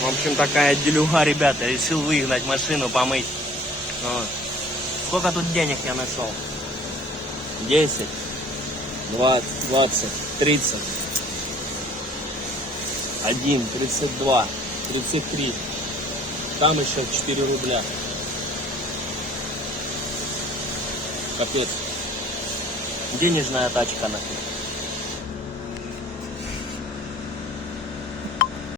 В общем, такая делюга, ребята. Решил выгнать машину, помыть. Вот. Сколько тут денег я нашел? 10, 20, 20, 30, 1, 32, 33. Там еще 4 рубля. Капец. Денежная тачка нахуй.